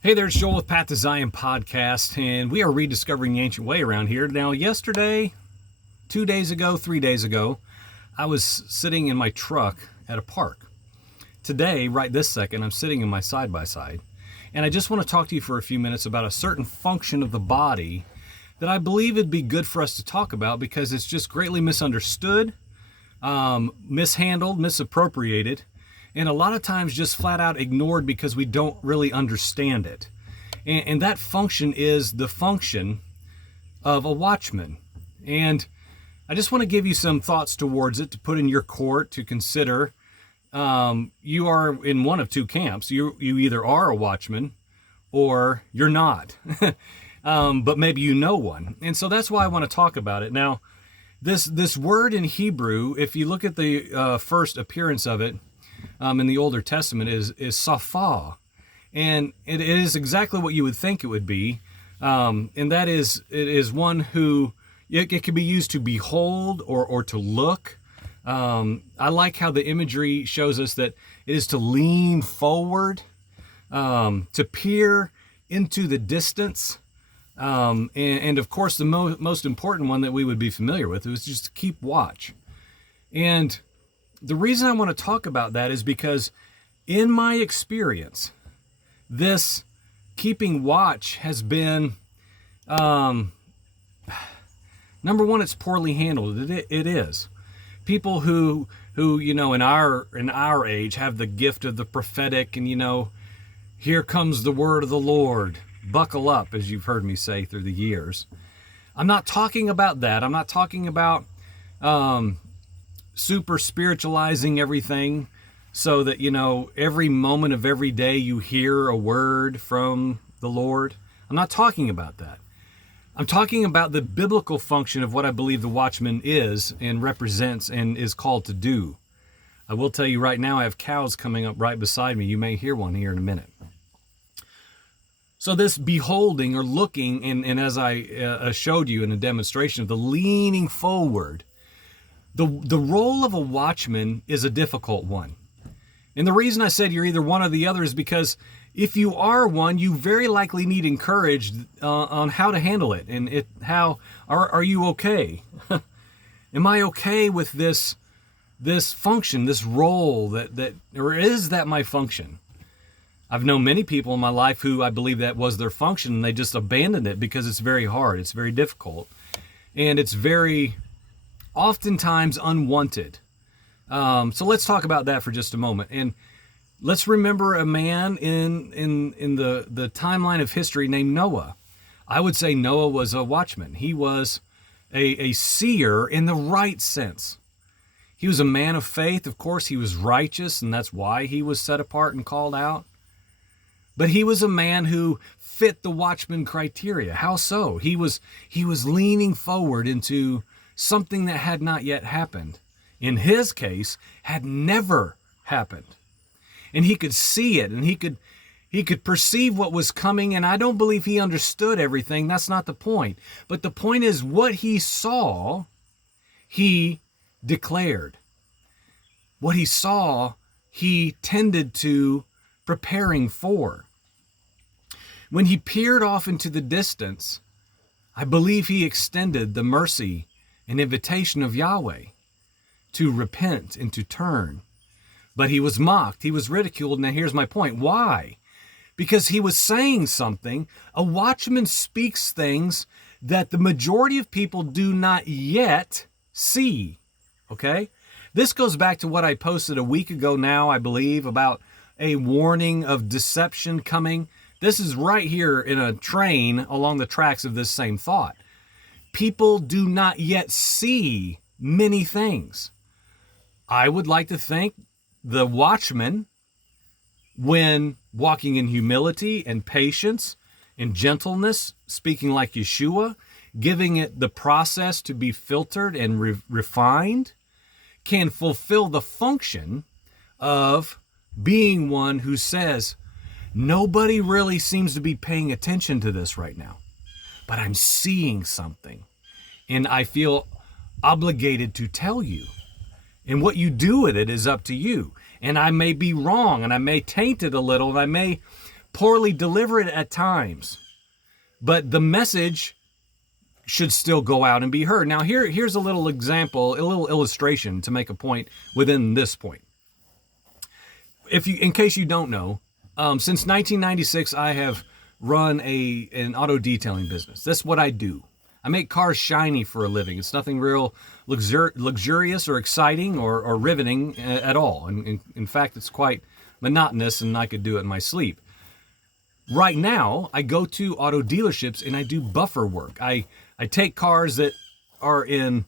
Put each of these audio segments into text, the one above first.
Hey there, it's Joel with Path to Zion podcast, and we are rediscovering the ancient way around here. Now, yesterday, 2 days ago, 3 days ago, I was sitting in my truck at a park. Today, right this second, I'm sitting in my side-by-side, and I just want to talk to you for a few minutes about a certain function of the body that I believe it'd be good for us to talk about because it's just greatly misunderstood, mishandled, misappropriated, and a lot of times just flat out ignored because we don't really understand it. And that function is the function of a watchman. And I just want to give you some thoughts towards it to put in your court to consider. You are in one of two camps. You either are a watchman or you're not. But maybe you know one. And so that's why I want to talk about it. Now, this word in Hebrew, if you look at the first appearance of it, in the Older Testament is safa, and it is exactly what you would think it would be, and that is it is one who it can be used to behold or to look. I like how the imagery shows us that it is to lean forward, to peer into the distance, and of course the most important one that we would be familiar with is just to keep watch. And the reason I want to talk about that is because in my experience, this keeping watch has been, number one, it's poorly handled. It is. People who in our age have the gift of the prophetic and, here comes the word of the Lord. Buckle up, as you've heard me say through the years. I'm not talking about that. I'm not talking about, super spiritualizing everything so that, every moment of every day you hear a word from the Lord. I'm not talking about that. I'm talking about the biblical function of what I believe the watchman is and represents and is called to do. I will tell you right now, I have cows coming up right beside me. You may hear one here in a minute. So this beholding or looking, and as I showed you in a demonstration of the leaning forward, the role of a watchman is a difficult one. And the reason I said you're either one or the other is because if you are one, you very likely need encouraged on how to handle it. And how are you okay? Am I okay with this function, this role or is that my function? I've known many people in my life who I believe that was their function and they just abandoned it because it's very hard, it's very difficult, and it's very oftentimes unwanted. So let's talk about that for just a moment. And let's remember a man in the timeline of history named Noah. I would say Noah was a watchman. He was a seer in the right sense. He was a man of faith. Of course, he was righteous, and that's why he was set apart and called out. But he was a man who fit the watchman criteria. How so? He was leaning forward into something that had not yet happened. In his case, had never happened. And he could see it, and he could perceive what was coming, and I don't believe he understood everything. That's not the point. But the point is what he saw, he declared. What he saw, he tended to preparing for. When he peered off into the distance, I believe he extended the mercy an invitation of Yahweh to repent and to turn. But he was mocked. He was ridiculed. Now here's my point. Why? Because he was saying something. A watchman speaks things that the majority of people do not yet see. Okay? This goes back to what I posted a week ago now, I believe, about a warning of deception coming. This is right here in a train along the tracks of this same thought. People do not yet see many things. I would like to think the watchman, when walking in humility and patience and gentleness, speaking like Yeshua, giving it the process to be filtered and refined, can fulfill the function of being one who says, nobody really seems to be paying attention to this right now, but I'm seeing something and I feel obligated to tell you. And what you do with it is up to you. And I may be wrong and I may taint it a little and I may poorly deliver it at times, but the message should still go out and be heard. Now, here's a little example, a little illustration to make a point within this point. In case you don't know, since 1996, I have run an auto detailing business. That's what I do. I make cars shiny for a living. It's nothing real luxurious or exciting or riveting at all. And in fact, it's quite monotonous, and I could do it in my sleep. Right now, I go to auto dealerships and I do buffer work. I take cars that are in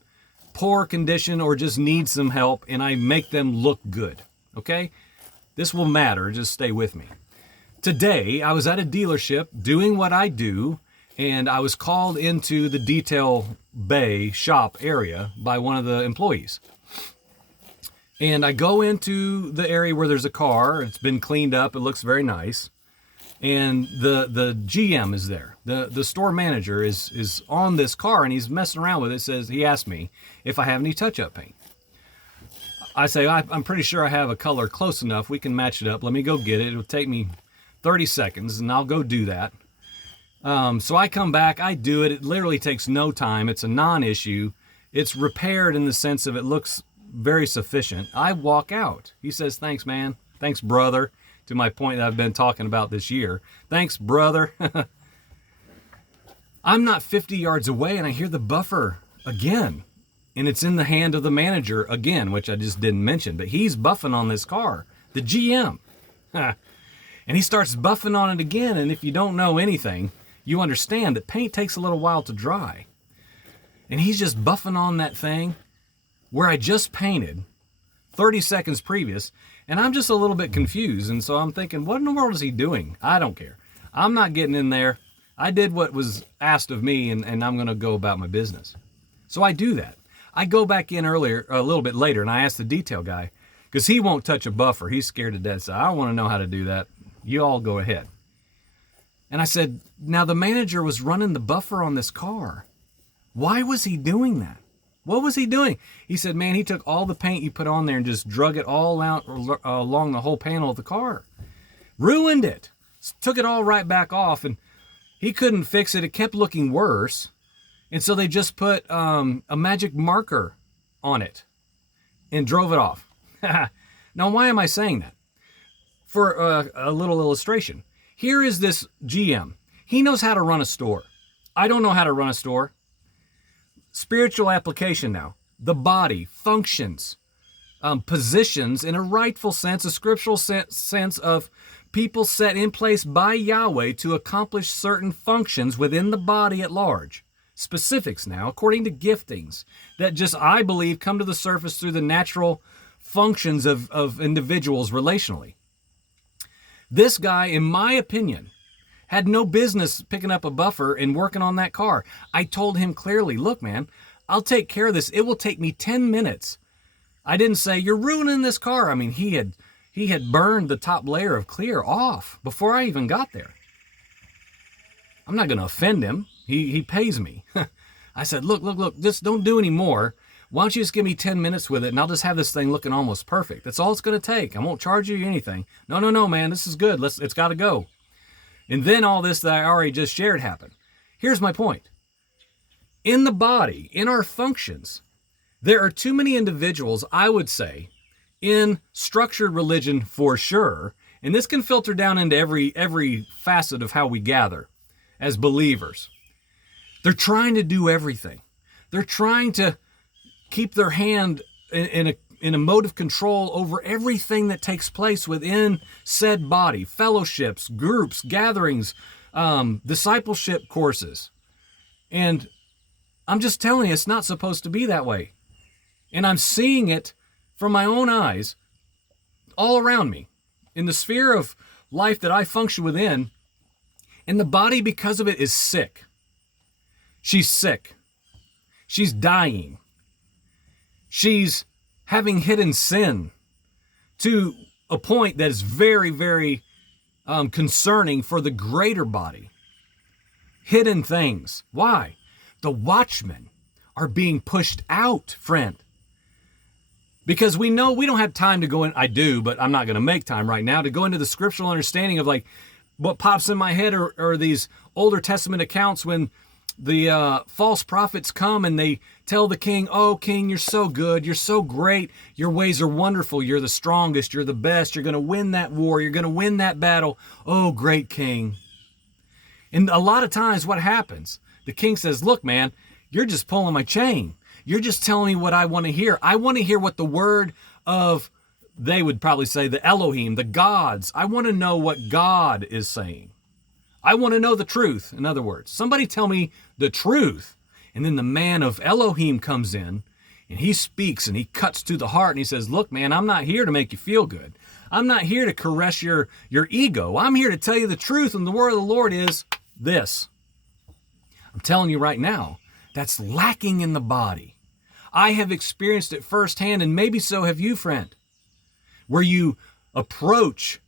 poor condition or just need some help, and I make them look good. Okay? This will matter. Just stay with me. Today, I was at a dealership doing what I do, and I was called into the detail bay shop area by one of the employees. And I go into the area where there's a car. It's been cleaned up. It looks very nice. And the GM is there. The store manager is on this car, and he's messing around with it. He asked me if I have any touch-up paint. I say, I'm pretty sure I have a color close enough. We can match it up. Let me go get it. It'll take me 30 seconds, and I'll go do that. So I come back. I do it. It literally takes no time. It's a non-issue. It's repaired in the sense of it looks very sufficient. I walk out. He says, thanks, man. Thanks, brother. To my point that I've been talking about this year. Thanks, brother. I'm not 50 yards away, and I hear the buffer again. And it's in the hand of the manager again, which I just didn't mention. But he's buffing on this car, the GM. And he starts buffing on it again. And if you don't know anything, you understand that paint takes a little while to dry. And he's just buffing on that thing where I just painted 30 seconds previous. And I'm just a little bit confused. And so I'm thinking, what in the world is he doing? I don't care. I'm not getting in there. I did what was asked of me, and I'm going to go about my business. So I do that. I go back in a little bit later, and I ask the detail guy, because he won't touch a buffer. He's scared to death. So I don't want to know how to do that. You all go ahead. And I said, now the manager was running the buffer on this car. Why was he doing that? What was he doing? He said, man, he took all the paint you put on there and just drug it all out along the whole panel of the car. Ruined it. Took it all right back off, and he couldn't fix it. It kept looking worse. And so they just put a magic marker on it and drove it off. Now, why am I saying that? For a little illustration. Here is this GM. He knows how to run a store. I don't know how to run a store. Spiritual application now. The body functions, positions in a rightful sense, a scriptural sense of people set in place by Yahweh to accomplish certain functions within the body at large. Specifics now, according to giftings that just, I believe, come to the surface through the natural functions of individuals relationally. This guy, in my opinion, had no business picking up a buffer and working on that car. I told him clearly, look, man, I'll take care of this. It will take me 10 minutes. I didn't say, you're ruining this car. I mean, he had burned the top layer of clear off before I even got there. I'm not going to offend him. He pays me. I said, look, just don't do any more. Why don't you just give me 10 minutes with it, and I'll just have this thing looking almost perfect. That's all it's going to take. I won't charge you anything. No, man, this is good. It's got to go. And then all this that I already just shared happened. Here's my point. In the body, in our functions, there are too many individuals, I would say, in structured religion for sure, and this can filter down into every facet of how we gather as believers. They're trying to do everything. They're trying to keep their hand in a mode of control over everything that takes place within said body, fellowships, groups, gatherings, discipleship courses. And I'm just telling you, it's not supposed to be that way. And I'm seeing it from my own eyes all around me in the sphere of life that I function within. And the body, because of it, is sick. She's sick. She's dying. She's having hidden sin to a point that is very, very concerning for the greater body. Hidden things. Why? The Watchmen are being pushed out, friend. Because we know we don't have time to go in. I do, but I'm not going to make time right now to go into the scriptural understanding of like what pops in my head are these Older Testament accounts when the false prophets come and they tell the king, oh, king, you're so good. You're so great. Your ways are wonderful. You're the strongest. You're the best. You're going to win that war. You're going to win that battle. Oh, great king. And a lot of times what happens? The king says, look, man, you're just pulling my chain. You're just telling me what I want to hear. I want to hear what the word of, they would probably say the Elohim, the gods. I want to know what God is saying. I want to know the truth. In other words, somebody tell me the truth. And then the man of Elohim comes in and he speaks and he cuts to the heart and he says, look, man, I'm not here to make you feel good. I'm not here to caress your ego. I'm here to tell you the truth. And the word of the Lord is this. I'm telling you right now, that's lacking in the body. I have experienced it firsthand, and maybe so have you, friend, where you approach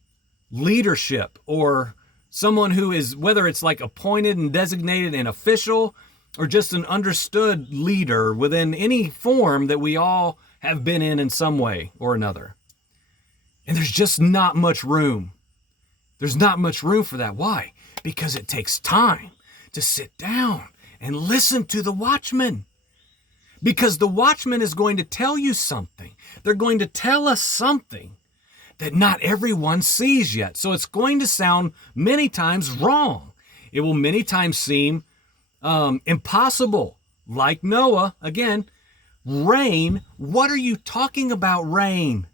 leadership or someone who is, whether it's like appointed and designated and official or just an understood leader within any form that we all have been in some way or another. And there's just not much room. There's not much room for that. Why? Because it takes time to sit down and listen to the watchman. Because the watchman is going to tell you something. They're going to tell us something that not everyone sees yet. So it's going to sound many times wrong. It will many times seem impossible. Like Noah, again, rain. What are you talking about, rain?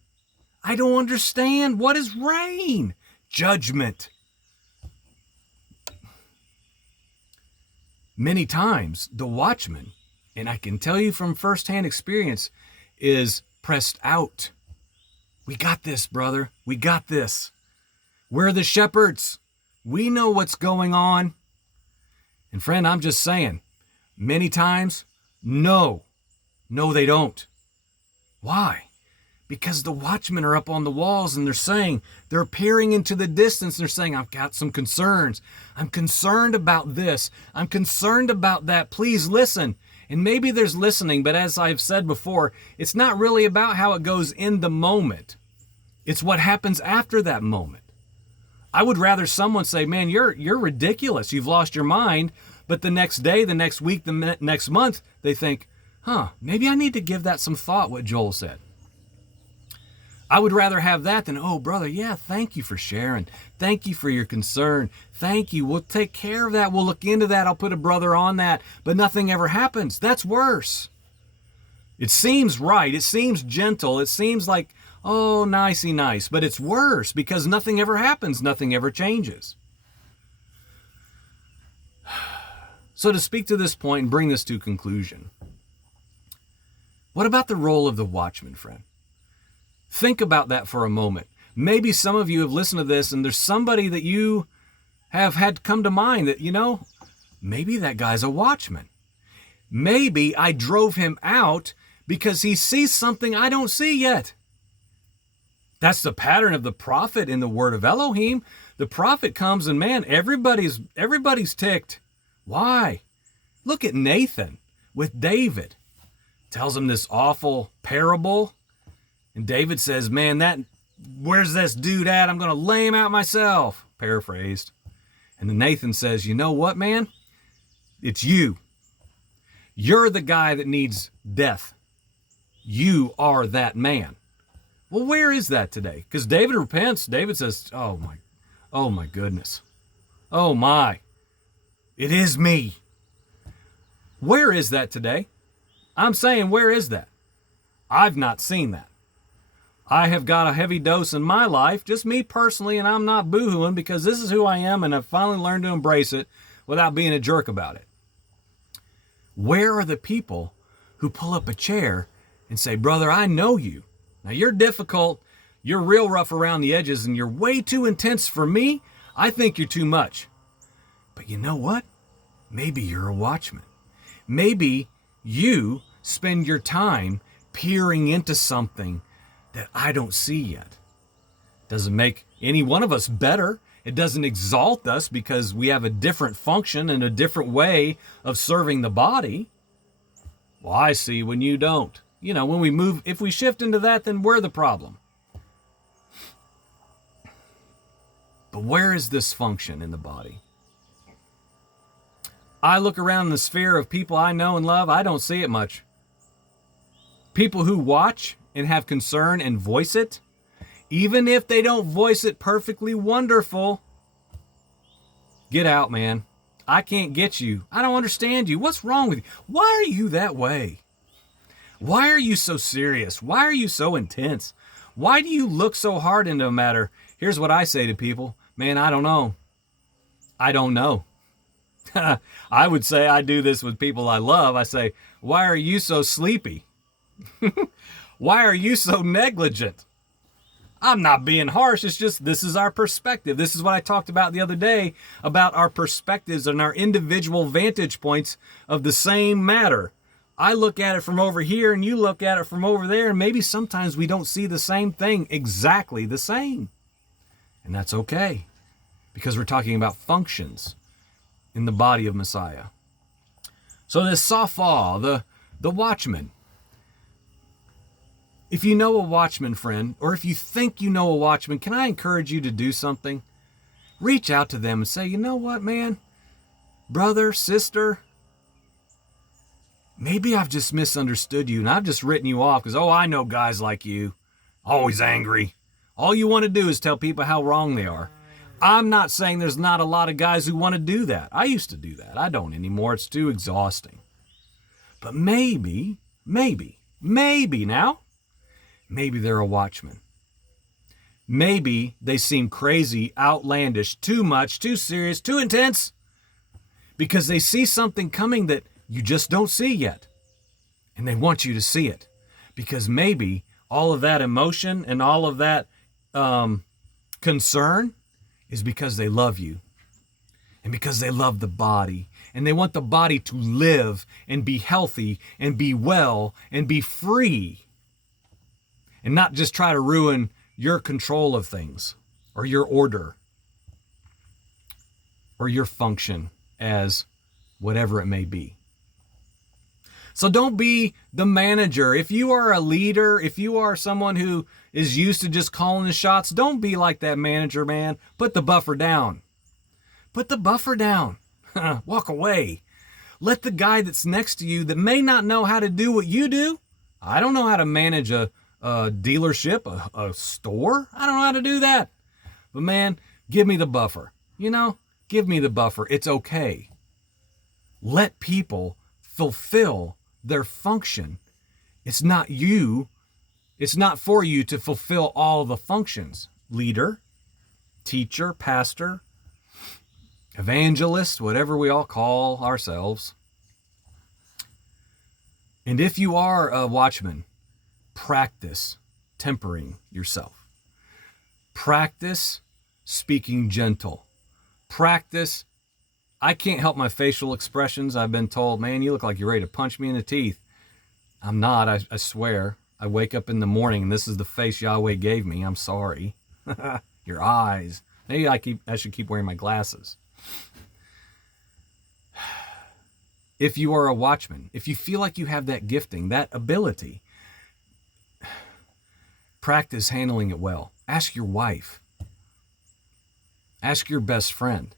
I don't understand. What is rain? Judgment. Many times the watchman, and I can tell you from firsthand experience, is pressed out. We got this, brother. We got this. We're the shepherds. We know what's going on. And friend, I'm just saying, many times, no, they don't. Why? Because the watchmen are up on the walls and they're peering into the distance. They're saying, I've got some concerns. I'm concerned about this. I'm concerned about that. Please listen. And maybe there's listening, but as I've said before, it's not really about how it goes in the moment. It's what happens after that moment. I would rather someone say, man, you're ridiculous. You've lost your mind. But the next day, the next week, the next month, they think, maybe I need to give that some thought, what Joel said. I would rather have that than, oh, brother, yeah, thank you for sharing. Thank you for your concern. Thank you. We'll take care of that. We'll look into that. I'll put a brother on that. But nothing ever happens. That's worse. It seems right. It seems gentle. It seems like, oh, nicey nice. But it's worse because nothing ever happens. Nothing ever changes. So to speak to this point and bring this to conclusion, what about the role of the watchman, friend? Think about that for a moment. Maybe some of you have listened to this and there's somebody that you have had come to mind that, maybe that guy's a watchman. Maybe I drove him out because he sees something I don't see yet. That's the pattern of the prophet in the word of Elohim. The prophet comes and man, everybody's ticked. Why? Look at Nathan with David. Tells him this awful parable. And David says, man, where's this dude at? I'm going to lay him out myself. Paraphrased. And then Nathan says, you know what, man? It's you. You're the guy that needs death. You are that man. Well, where is that today? Because David repents. David says, oh my goodness. Oh my. It is me. Where is that today? I'm saying, where is that? I've not seen that. I have got a heavy dose in my life, just me personally, and I'm not boohooing because this is who I am and I've finally learned to embrace it without being a jerk about it. Where are the people who pull up a chair and say, brother, I know you. Now you're difficult, you're real rough around the edges, and you're way too intense for me. I think you're too much. But you know what? Maybe you're a watchman. Maybe you spend your time peering into something that I don't see yet. Doesn't make any one of us better. It doesn't exalt us because we have a different function and a different way of serving the body. Well, I see when you don't. When we move, if we shift into that, then we're the problem. But where is this function in the body? I look around the sphere of people I know and love, I don't see it much. People who watch and have concern and voice it, even if they don't voice it perfectly wonderful, get out, man. I can't get you. I don't understand you. What's wrong with you? Why are you that way? Why are you so serious? Why are you so intense? Why do you look so hard into a matter? Here's what I say to people. Man, I don't know. I don't know. I would say I do this with people I love. I say, why are you so sleepy? Why are you so negligent? I'm not being harsh. It's just this is our perspective. This is what I talked about the other day about our perspectives and our individual vantage points of the same matter. I look at it from over here and you look at it from over there, and maybe sometimes we don't see the same thing exactly the same. And that's okay, because we're talking about functions in the body of Messiah. So this Safa, the Watchman. If you know a Watchman, friend, or if you think you know a Watchman, can I encourage you to do something? Reach out to them and say, you know what, man? Brother, sister, maybe I've just misunderstood you and I've just written you off because, oh, I know guys like you, always angry. All you want to do is tell people how wrong they are. I'm not saying there's not a lot of guys who want to do that. I used to do that. I don't anymore. It's too exhausting. But maybe now, maybe they're a watchman. Maybe they seem crazy, outlandish, too much, too serious, too intense, because they see something coming that you just don't see yet. And they want you to see it, because maybe all of that emotion and all of that concern is because they love you and because they love the body, and they want the body to live and be healthy and be well and be free, and not just try to ruin your control of things or your order or your function as whatever it may be. So don't be the manager. If you are a leader, if you are someone who is used to just calling the shots, don't be like that manager, man. Put the buffer down. Put the buffer down. Walk away. Let the guy that's next to you that may not know how to do what you do. I don't know how to manage a dealership, a store. I don't know how to do that. But man, give me the buffer. Give me the buffer. It's okay. Let people fulfill their function. It's not you. It's not for you to fulfill all the functions. Leader, teacher, pastor, evangelist, whatever we all call ourselves. And if you are a watchman, practice tempering yourself. Practice speaking gentle. Practice. I can't help my facial expressions. I've been told, man, you look like you're ready to punch me in the teeth. I'm not, I swear. I wake up in the morning and this is the face Yahweh gave me. I'm sorry. Your eyes. Maybe I should keep wearing my glasses. If you are a watchman, if you feel like you have that gifting, that ability, practice handling it well. Ask your wife. Ask your best friend.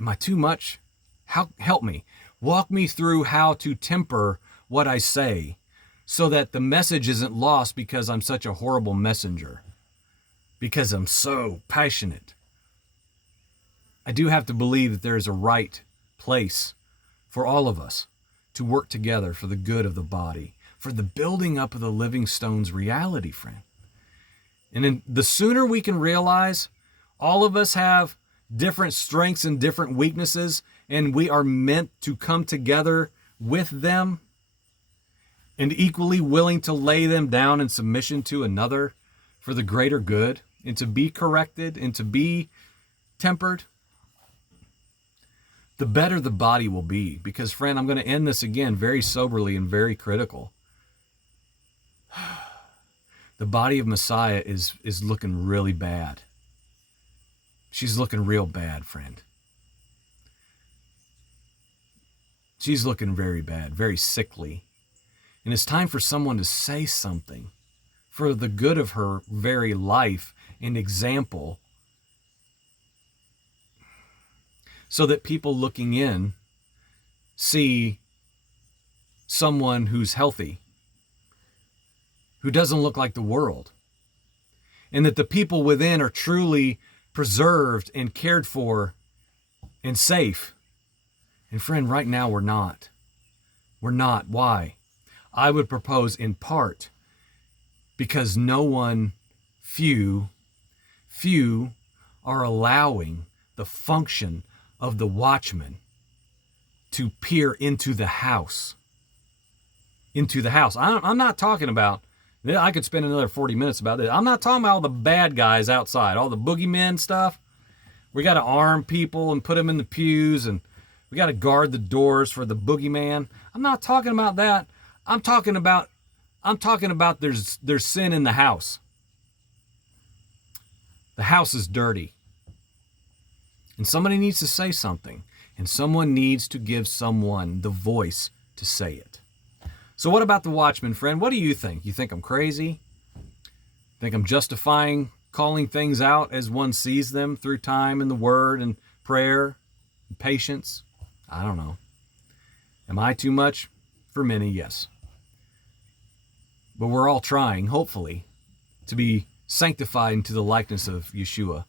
Am I too much? Help me. Walk me through how to temper what I say so that the message isn't lost because I'm such a horrible messenger, because I'm so passionate. I do have to believe that there is a right place for all of us to work together for the good of the body, for the building up of the living stones reality, friend. And then the sooner we can realize all of us have different strengths and different weaknesses, and we are meant to come together with them and equally willing to lay them down in submission to another for the greater good, and to be corrected and to be tempered, the better the body will be. Because, friend, I'm going to end this again very soberly and very critical. The body of Messiah is looking really bad. She's looking real bad, friend. She's looking very bad, very sickly. And it's time for someone to say something for the good of her very life and example so that people looking in see someone who's healthy, who doesn't look like the world, and that the people within are truly preserved and cared for and safe. And friend, right now we're not. We're not. Why? I would propose in part because few are allowing the function of the watchman to peer into the house. Into the house. I'm not talking about, I could spend another 40 minutes about this. I'm not talking about all the bad guys outside, all the boogeymen stuff. We got to arm people and put them in the pews, and we got to guard the doors for the boogeyman. I'm not talking about that. I'm talking about there's sin in the house. The house is dirty. And somebody needs to say something. And someone needs to give someone the voice to say it. So what about the Watchman, friend? What do you think? You think I'm crazy? Think I'm justifying calling things out as one sees them through time and the word and prayer and patience? I don't know. Am I too much? For many, yes. But we're all trying, hopefully, to be sanctified into the likeness of Yeshua.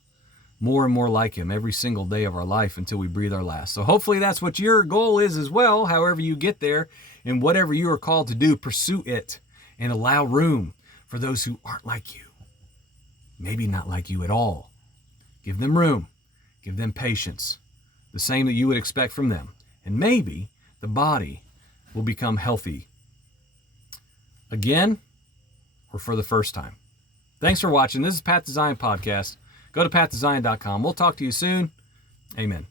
More and more like him every single day of our life until we breathe our last. So hopefully that's what your goal is as well. However you get there, and whatever you are called to do, pursue it and allow room for those who aren't like you. Maybe not like you at all. Give them room. Give them patience. The same that you would expect from them. And maybe the body will become healthy again or for the first time. Thanks for watching. This is Path to Zion Podcast. Go to pathtozion.com. We'll talk to you soon. Amen.